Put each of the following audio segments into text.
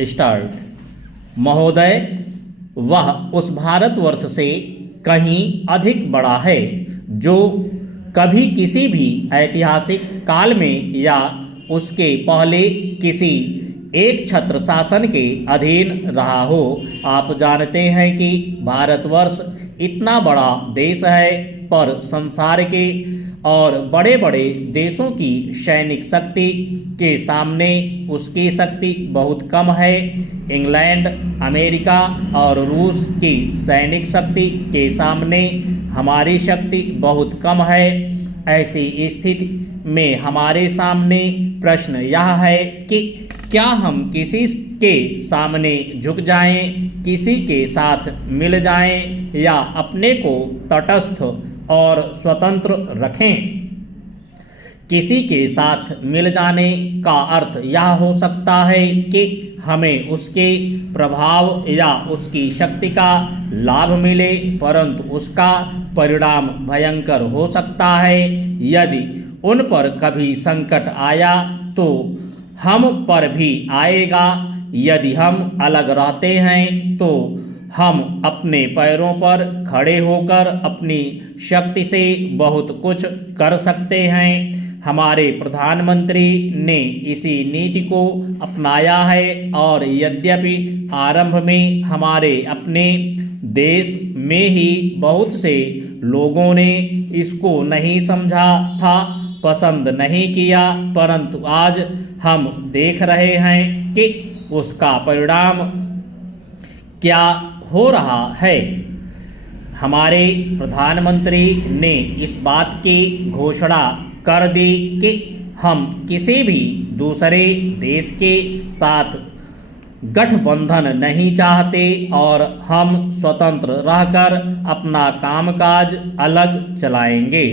Start. महोदय, वह उस भारतवर्ष से कहीं अधिक बड़ा है जो कभी किसी भी ऐतिहासिक काल में या उसके पहले किसी एक छत्र शासन के अधीन रहा हो। आप जानते हैं कि भारतवर्ष इतना बड़ा देश है, पर संसार के और बड़े बड़े देशों की सैनिक शक्ति के सामने उसकी शक्ति बहुत कम है। इंग्लैंड, अमेरिका और रूस की सैनिक शक्ति के सामने हमारी शक्ति बहुत कम है। ऐसी स्थिति में हमारे सामने प्रश्न यह है कि क्या हम किसी के सामने झुक जाएं, किसी के साथ मिल जाएं, या अपने को तटस्थ और स्वतंत्र रखें। किसी के साथ मिल जाने का अर्थ यह हो सकता है कि हमें उसके प्रभाव या उसकी शक्ति का लाभ मिले, परंतु उसका परिणाम भयंकर हो सकता है। यदि उन पर कभी संकट आया तो हम पर भी आएगा। यदि हम अलग रहते हैं तो हम अपने पैरों पर खड़े होकर अपनी शक्ति से बहुत कुछ कर सकते हैं। हमारे प्रधानमंत्री ने इसी नीति को अपनाया है, और यद्यपि आरंभ में हमारे अपने देश में ही बहुत से लोगों ने इसको नहीं समझा था, पसंद नहीं किया, परंतु आज हम देख रहे हैं कि उसका परिणाम क्या हो रहा है। हमारे प्रधानमंत्री ने इस बात की घोषणा कर दी कि हम किसी भी दूसरे देश के साथ गठबंधन नहीं चाहते और हम स्वतंत्र रहकर अपना कामकाज अलग चलाएंगे।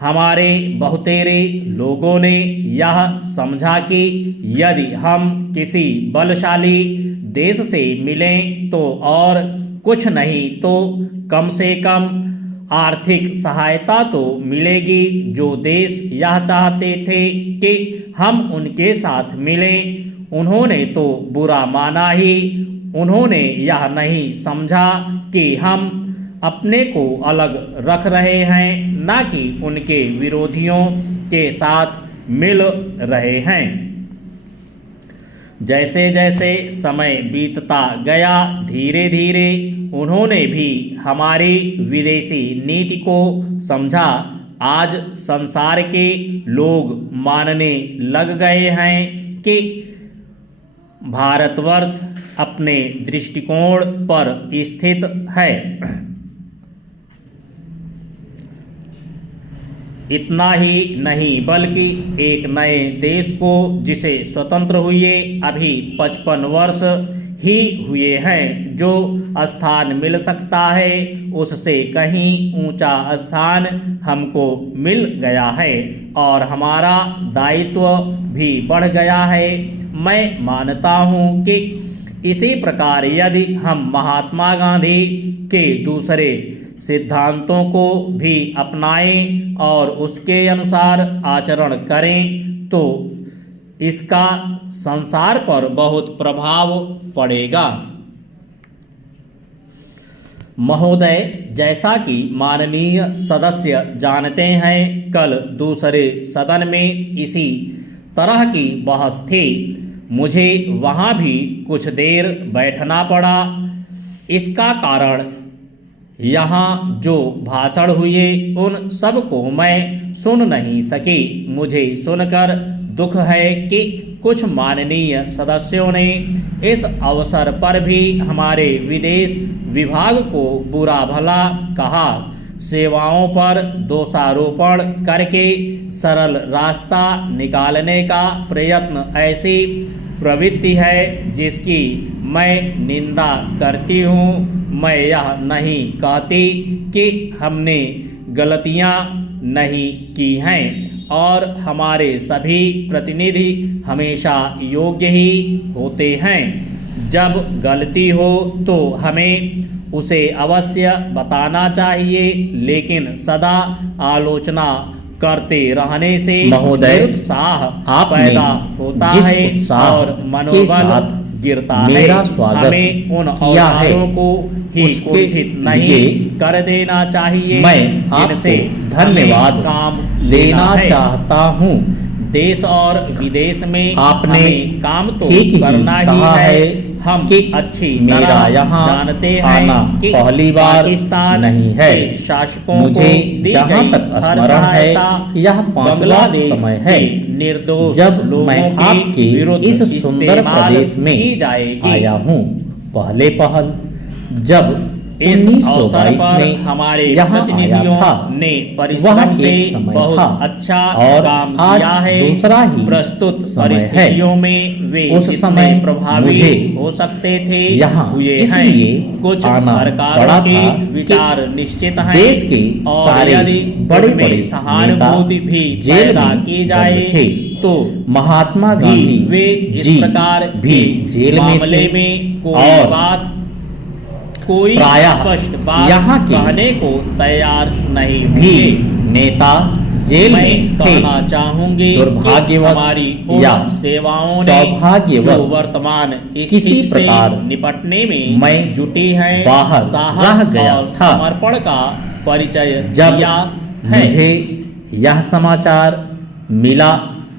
हमारे बहुतेरे लोगों ने यह समझा कि यदि हम किसी बलशाली देश से मिलें तो और कुछ नहीं तो कम से कम आर्थिक सहायता तो मिलेगी। जो देश यह चाहते थे कि हम उनके साथ मिलें, उन्होंने तो बुरा माना ही। उन्होंने यह नहीं समझा कि हम अपने को अलग रख रहे हैं, न कि उनके विरोधियों के साथ मिल रहे हैं। जैसे जैसे समय बीतता गया, धीरे धीरे उन्होंने भी हमारी विदेशी नीति को समझा। आज संसार के लोग मानने लग गए हैं कि भारतवर्ष अपने दृष्टिकोण पर स्थित है। इतना ही नहीं, बल्कि एक नए देश को जिसे स्वतंत्र हुए अभी 55 वर्ष ही हुए हैं, जो स्थान मिल सकता है उससे कहीं ऊंचा स्थान हमको मिल गया है, और हमारा दायित्व भी बढ़ गया है। मैं मानता हूँ कि इसी प्रकार यदि हम महात्मा गांधी के दूसरे सिद्धांतों को भी अपनाएं और उसके अनुसार आचरण करें तो इसका संसार पर बहुत प्रभाव पड़ेगा। महोदय, जैसा कि माननीय सदस्य जानते हैं, कल दूसरे सदन में इसी तरह की बहस थी। मुझे वहाँ भी कुछ देर बैठना पड़ा। इसका कारण यहाँ जो भाषण हुए उन सब को मैं सुन नहीं सकी। मुझे सुनकर दुख है कि कुछ माननीय सदस्यों ने इस अवसर पर भी हमारे विदेश विभाग को बुरा भला कहा। सेवाओं पर दोषारोपण करके सरल रास्ता निकालने का प्रयत्न ऐसी प्रवृत्ति है जिसकी मैं निंदा करती हूँ। मैं यह नहीं कहती कि हमने गलतियाँ नहीं की हैं, और हमारे सभी प्रतिनिधि हमेशा योग्य ही होते हैं। जब गलती हो तो हमें उसे अवश्य बताना चाहिए, लेकिन सदा आलोचना करते रहने से महोदय, उत्साह आपने पैदा होता जिस है उत्साह और के मनोबल साथ गिरता मेरा है। स्वागत हमें उन किया है, अवसरों को ही उसके कुंठित नहीं लिए कर देना चाहिए मैं जिनसे आपको धन्यवाद हमें काम देना है। चाहता हूँ। देश और विदेश में आपने हमें काम तो ठीक ही करना ही कहा है। है हम कि अच्छी मेरा तरह यहाँ जानते हैं आना कि पहली बार पाकिस्तान नहीं है। के शासकों मुझे को दी जहाँ गई तक हर स्मरण है, सहायता यह 5वां बांग्लादेश समय है के निर्दोष जब लोगों मैं के आपके विरुद्ध इस सुंदर इस्तेमाल प्रदेश में की जाएगी। आया हूँ। पहल जब इस अवसर 1922 पर में हमारे यहाँ आया प्रतिनिधियों था, ने वह परिश्रम से एक समय बहुत था अच्छा और काम आज किया है। दूसरा ही प्रस्तुत समय है। परिस्थितियों में वे उस जितने समय प्रभावी मुझे हो सकते थे यहाँ हुए इसलिए हैं। कुछ आना सरकारों पड़ा के था विचार कि निश्चित हैं देश के और सारे यदि बड़े-बड़े उनमें सहानुभूति नेता भी जेल पैदा में की बंद जाए थे। तो महात्मा भी गांधी वे इस जी प्रकार भी के जेल में मामले थे में और कोई प्रायः स्पष्ट बात यहाँ के कहने को तैयार नहीं भी हुए। नेता जेल मैं में थे। कहना चाहूंगी कि दुर्भाग्यवश हमारी उन या सेवाओं ने सौभाग्यवश जो वर्तमान किसी स्थिति से प्रकार निपटने में मैं जुटी है बाहर साहस रह गया और था। समर्पण का परिचय जब दिया है। मुझे यह समाचार मिला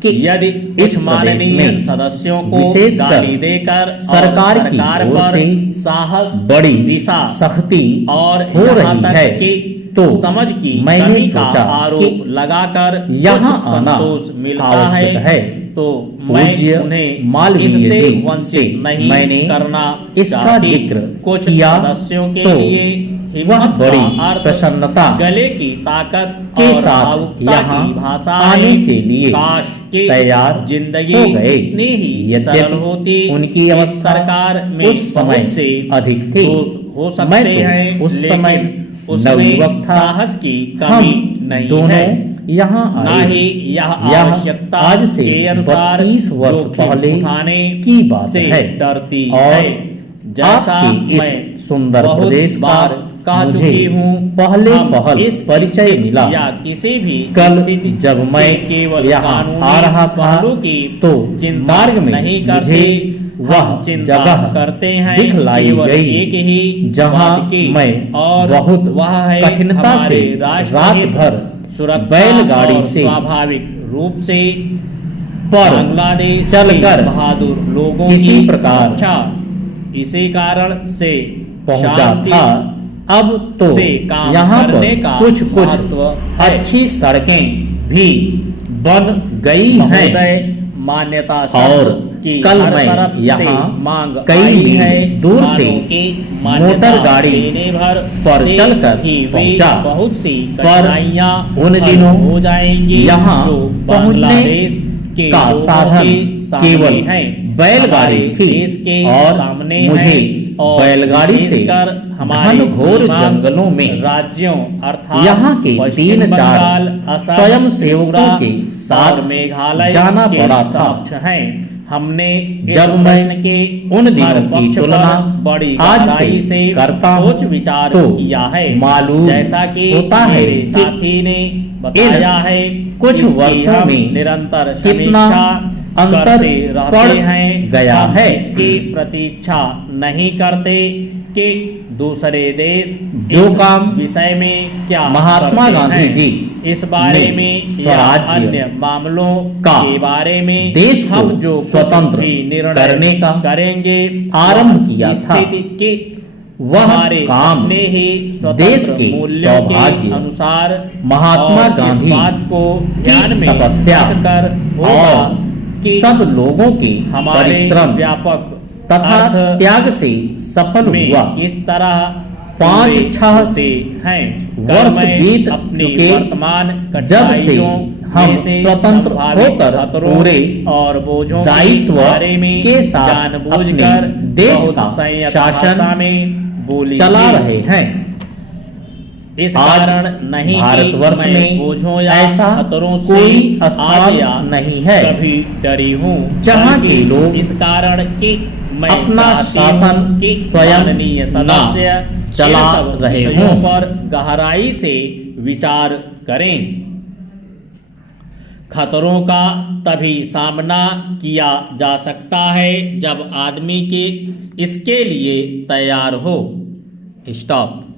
कि यदि इस माननीय प्रदेश में सदस्यों को विशेषकर गाली देकर सरकार की ओर पर से साहस बड़ी दिशा सख्ती और हो यहाँ रही तक है कि तो समझ की मैंने कमी का सोचा आरोप कि लगाकर यहाँ कुछ आना संतोष मिलता आवश्यक है। तो मैं पूज्य उन्हें मालवीय इससे जी से वंचित नहीं मैंने करना इसका चाहती। जिक्र कुछ किया सदस्यों के तो लिए वह हिम्मत बड़ी का अर्थ प्रसन्नता गले की ताकत के और साथ भावुकता यहाँ की भाषा आने है। के लिए काश कि तैयार जिंदगी हो गए। इतनी ही यद्यपि सरल होती। उनकी इस अवस्था सरकार में उस समय बहुत से अधिक थी। दोष हो सकते मैं तो हैं उस समय लेकिन उसमें नवयुवक था। साहस की हम कमी नहीं दोनों है। यहाँ ना आए। ही यह आवश्यकता आज से के अनुसार 32 वर्ष जोखिम पहले उठाने की बात से है डरती और है। जैसा आपके मैं इस सुंदर बहुत प्रदेश बार का कह मुझे चुकी हूँ, पहले हम पहल इस परिचय स्थिति मिला। या किसी भी कल स्थिति जब के मैं केवल यहाँ कानूनी आ रहा था पहलू की तो चिंता मार्ग में नहीं करते। मुझे वह हम चिंता जगह करते हैं दिखलाई केवल गई एक ही जहाँ बात की मैं और बहुत वह है कठिनता से हमारे राष्ट्र रात हित, भर सुरक्षा बैलगाड़ी और से स्वाभाविक रूप से पर बांग्लादेश चलकर के बहादुर लोगों किसी की प्रकार रक्षा इसी कारण से पहुंचा शांति था। अब तो से काम यहाँ करने पर का कुछ महत्व है। अच्छी सड़कें भी बन गई हैं महोदय, मान्यता और की कल हर मैं तरफ से यहाँ मांग कई आई मील है। दूर से मानव की मान्यता मोटर गाड़ी देने भर पर से चलकर ही वे पहुंचा। बहुत सी पर कठिनाइयां उन हल दिनों हो जाएंगी यहाँ जो पहुंचने बांग्लादेश के का लोगों साधन के सामने केवल हैं। बैलगाड़ी हमारे थी देश के और सामने मुझे हैं और बैलगाड़ी से विशेषकर हमारे घनघोर सीमांत जंगलों में राज्यों अर्थात यहाँ के पश्चिम 3-4 बंगाल, असम, स्वयं सेवकों त्रिपुरा के साथ और मेघालय जाना के पड़ा था। समक्ष हैं। हमने इस जब प्रश्न मैं के उन हर दिनों की पक्ष तुलना पर बड़ी आज गहराई से से करता हूँ सोच विचार तो किया है। मालूम जैसा कि होता है मेरे कि साथी ने बताया है कुछ इसकी वर्षों हम में निरंतर कितना समीक्षा अंतर करते रहते पड़ हैं। गया हम है। इसकी प्रतीक्षा नहीं करते कि दूसरे देश जो इस काम विषय में क्या महात्मा करते गांधी हैं। जी इस बारे ने में या स्वराज्य अन्य मामलों का के बारे में देश को हम जो कुछ स्वतंत्र भी निर्णय करने का करेंगे आरंभ वह किया था। स्थिति के वह हमारे काम अपने ही देश स्वतंत्र के मूल्यों के सौभाग्य, अनुसार महात्मा और गांधी इस बात को की ध्यान में तपस्या रखकर होगा और कि सब लोगों के हमारे परिश्रम व्यापक तथा अर्थ त्याग से सफल में हुआ। किस तरह 5-6 होते हैं। कल वर्ष मैं बीत अपनी चुके वर्तमान जब से कठिनाइयों हम में से स्वतंत्र संभावित होकर खतरों पूरे और बोझों दायित्व के बारे में के साथ जानबूझकर अपने देश बहुत का संयत शासन भाषा में बोली चला रहे हैं। इस आज कारण नहीं कि भारतवर्ष मैं में बोझों या ऐसा खतरों से कोई आज स्थान या नहीं है कभी डरी हूँ जहाँ बल्कि के लोग इस कारण कि मैं अपना चाहती हूँ शासन कि स्वयं माननीय सदस्य चला इन सब रहे विषयों हों। पर गहराई से विचार करें। खतरों का तभी सामना किया जा सकता है जब आदमी के इसके लिए तैयार हो। स्टॉप।